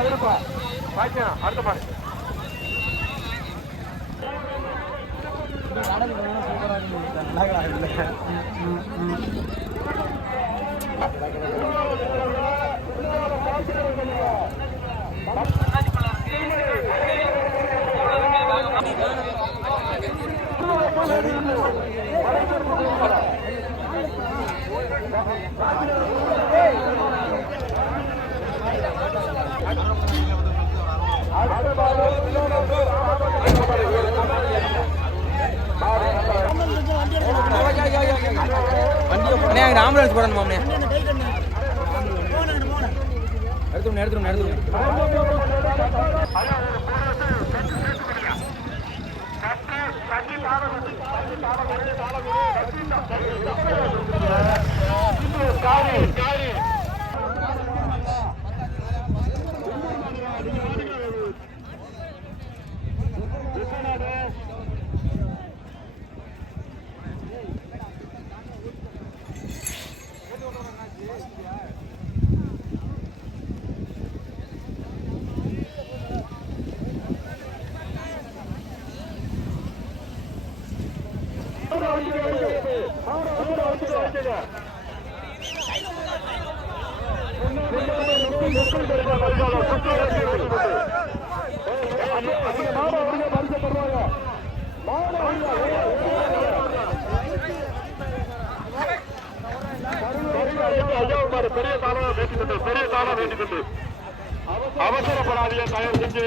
இருப்பா பாக்கியா அடுத்த பாரு அண்ணே அங்கே ஆம்புலன்ஸ் போடணும் மாமனே எடுத்துருங்க எடுத்துருங்க எடுத்துருங்க பெரிய தாளம் வேண்டிக்கொண்டு பெரிய தாளம் வேண்டிக்கொண்டு அவசரப்படாதீங்க தயவு செஞ்சு.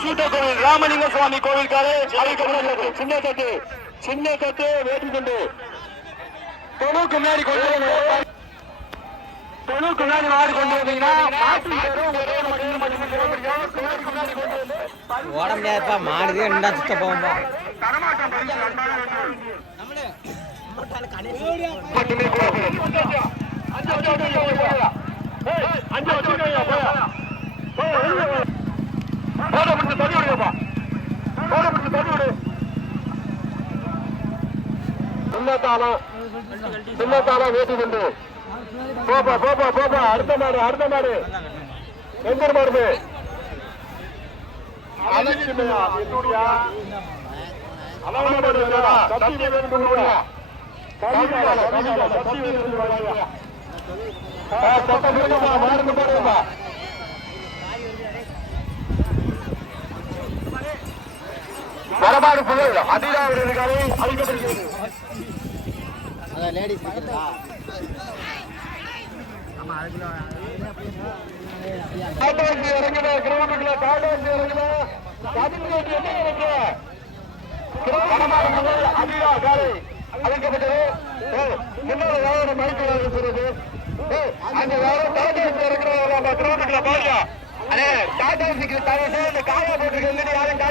சூட்டக்கோவில் ராமலிங்க சுவாமி கோவிலுக்காரு அழைக்கப்பட்டுள்ளது சின்ன தட்டு சின்ன தட்டு வேண்டிக்கொண்டு தொழுக்கு முன்னாடி கொண்டு தொழுக்கு முன்னாடி மாடு கொண்டு வந்தீங்கன்னா ஓட முடியாதுப்பா மாடுதே ரெண்டா சுத்த போகும்பா சின்னத்தாளம் சின்னத்தாளம் வேட்டி கொண்டு போப்பா போப்பா போப்பா. அடுத்த மாடு அடுத்த மாடு. எந்த மாடு? அலட்சுமியா? என்னுடைய வேணும் வரபாடு புகழ். அழைக்கப்பட்டது முன்னாள் யாரோட மருத்துவ இருக்கிறது அங்க யாரோ காட்டாட்சி இறங்குறவங்க கிராமத்துல பாரியா அண்ணே காட்டாட்சிக்கு தவிர இந்த காயா போட்டுருக்கு யாரும்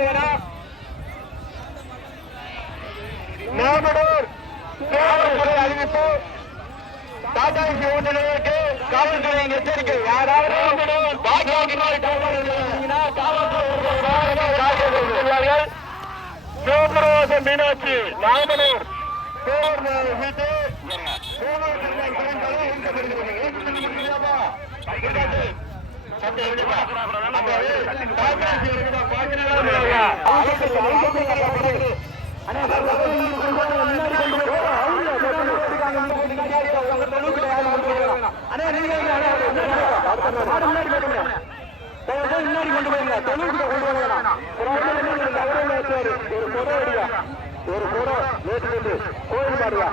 வேணாம் நாமடூர் அறிவிப்பு டாடாசி ஓட்டுநருக்கு காவல்துறை எச்சரிக்கை. யாராவது சிவபிரவாசன் மீனாட்சி நாமனூர் போர் வீட்டு தம்பி எங்கப்பா? அந்த டாக்டர் இருக்குதா, பாக்கினா அழுக்கு அழுக்கு பிறகு அண்ணா முன்னாடி கொண்டு போய் அவங்க இருக்காங்க முன்னாடி அவங்க தொழுவுக்கு யாரும் கொண்டு போய் அண்ணா நீங்க முன்னாடி கொண்டு போயிருங்க தொழிலுக்கு கொண்டு வரலாம் ஒரு குடம் அடியா ஒரு கொண்டு கோயில் பாடுவா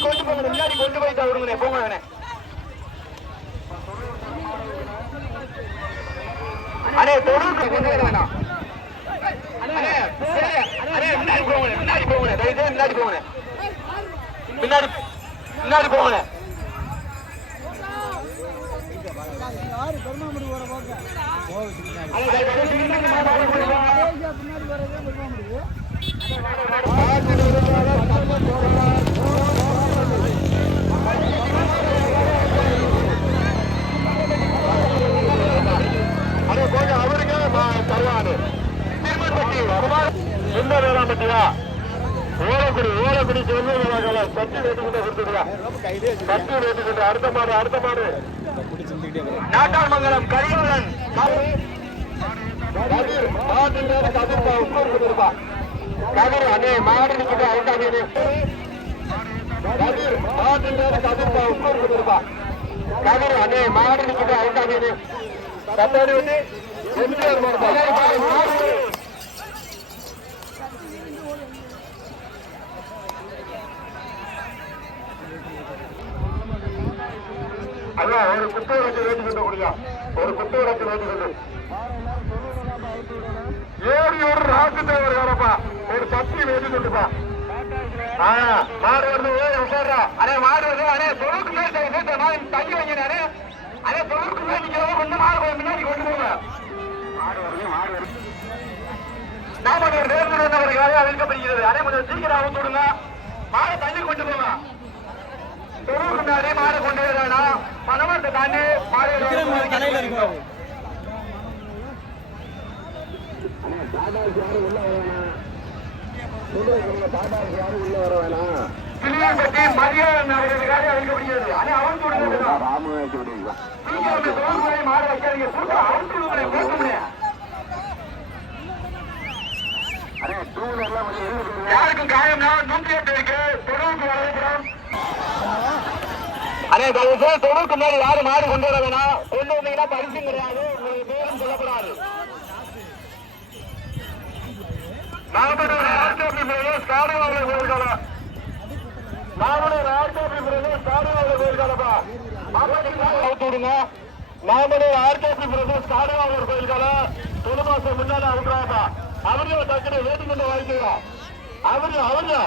கொண்டு முன்னாடி கொண்டு போய் போங்க அவனை தொழில் கொண்டு வர வேணாம் அண்ணே சரி. அண்ணே முன்னாடி போங்க முன்னாடி போங்க தயவு செய்து முன்னாடி போங்க முன்னாடி முன்னாடி போங்க யாரு பெருமாமுடி வர போக்க அண்ணே பின்னாடி போங்க பின்னாடி பின்னாடி போங்க பின்னாடி வேட்டு கொண்டு அடுத்த மாடு அடுத்த மாடு. நாட்டாமங்கலம் கரிகாலன் கதிர் மாட்டு நேரம் கதிர் உட்கார்ந்து கொண்டிருப்பா கதிர் அண்ணே மாடு நிற்கிட்டு அவுட்டாங்க கதிர் மாட்டு நேரம் கதிர் உட்கார்ந்து கொண்டிருப்பா கதிர் அண்ணே மாடு நிற்கிட்டு அவுட்டாங்க சத்தாடி வந்து எம்ஜிஆர் மாடு அண்ணா ஒரு குத்து வச்சு வேண்டி கொண்டு கொடுங்க ஒரு குத்து வச்சு வேண்டி கொண்டு ஏறி ஒரு ராக்கு தேவர் வரப்பா சக்தி வேண்டி கொண்டுப்பா ஆ, மாடு வருது உஷாரா அண்ணே மாடு வருது அண்ணே தொழுக்கு மேல் தங்கி வைங்க அண்ணே அண்ணே தொழுக்கு மேல் நிக்கிறவங்க கொஞ்சம் மாடு முன்னாடி கொண்டு போங்க. மாடு வருது மாடு வருது. நாம ஒரு நேர்ந்து வந்தவர்கள் வேலையா விற்கப்படுகிறது அதே கொஞ்சம் சீக்கிரம் அவுத்து விடுங்க. மாடை தள்ளி கொண்டு போங்க. தொழுக்கு முன்னாடி மாடை கொண்டு வரா பணமரத்தை தாண்டி மாடு தலையில யாருக்கும் காயம்னா நூற்றி எட்டு இருக்கு. தொழிலுக்கு வரவேற்கிறோம் அண்ணே தயவு செய்து தொழிலுக்கு முன்னாடி யாரும் மாடு கொண்டு வர வேணாம். கொண்டு வந்தீங்கன்னா பரிசும் கிடையாது. உங்களுக்கு பேரும் சொல்லப்படாது. நாமக்கல் ஆர்டிஓபி பிரதேஷ் காடுவாங்க கோயில்காலம் நாமளூர் ஆர்டிஓபி பிரதேஷ் காடுவாங்க கோயில்காலப்பா அவுத்து விடுங்க. நாமளூர் ஆர்டிஓபி பிரதேஷ் காடுவாங்க கோயில்காலம் தொழு மாசம் முன்னால அவுக்குறாப்பா அவரையும் டக்குனு வேட்டி கொண்டு வாங்கிக்கலாம் அவரு அவரு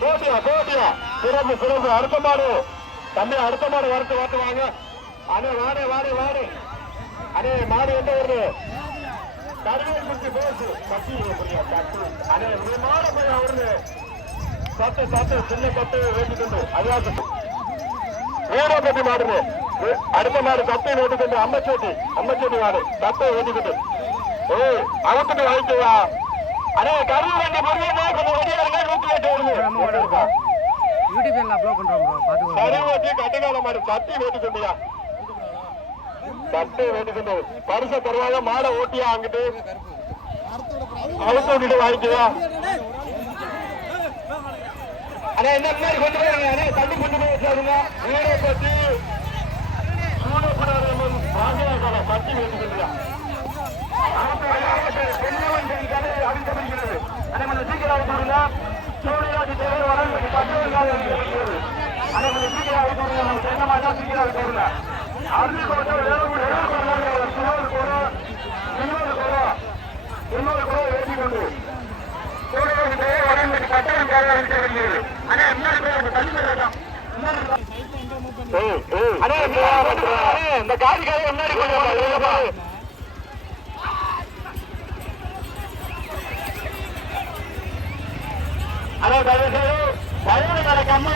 போட்டியா போட்டியா? சிறப்பு சிறப்பு. அடுத்த மாடு. தம்பி அடுத்த மாடு வரட்டு வரட்டு வாங்க. அண்ணே வாடே வாடே வாடே. அண்ணே மாடு எந்த வருது? கருவேல் குறித்து பேசு கட்டி புரியா கட்டு அண்ணே இந்த போய் அவரு சத்து சத்து சின்ன கட்டு வேண்டிக்கொண்டு அதுதான் வேற கட்டி மாடுங்க அடுத்த மாடு சத்தை வேண்டிக்கொண்டு அம்மச்சோட்டி அம்மச்சோட்டி மாடு சத்தை வேண்டிக்கொண்டு ஏய் அவத்துக்கு வாங்கிக்கவா அதே கருவு வண்டி முருகனே கொஞ்சம் வெளியே இருங்க நூத்தி எட்டு வருது யூடியூப்ல அப்லோட் பண்றோம் ப்ரோ பாத்துக்கோங்க கருவட்டி கட்டுக்கால மாடு சத்தி வேண்டிக்கொண்டியா சட்டை வேண்டிக்கொண்டு பரிச தருவாங்க மாடை ஓட்டியா அங்கிட்டு? அவுத்து விட்டு வாங்கிக்கவா அண்ணா என்ன முன்னாடி கொண்டு போயிருங்க அண்ணா தள்ளி கொண்டு போய் வச்சாருங்க வீடை பத்தி சூடப்படாதவன் வாங்கினாக்கான சத்தி வேண்டிக்கொண்டியா அவிழ்க்கப்படுகிறது அண்ணா கொஞ்சம் சீக்கிரம் அவுத்து விடுங்க. சூழியாதி பத்து சீக்கிரம் நம்ம சொன்ன மாதிரி சீக்கிரம் விடுங்க இன்னொரு கூட இந்த முன்னாடி கொஞ்சம் தயவு செய்து தயவு நடக்காம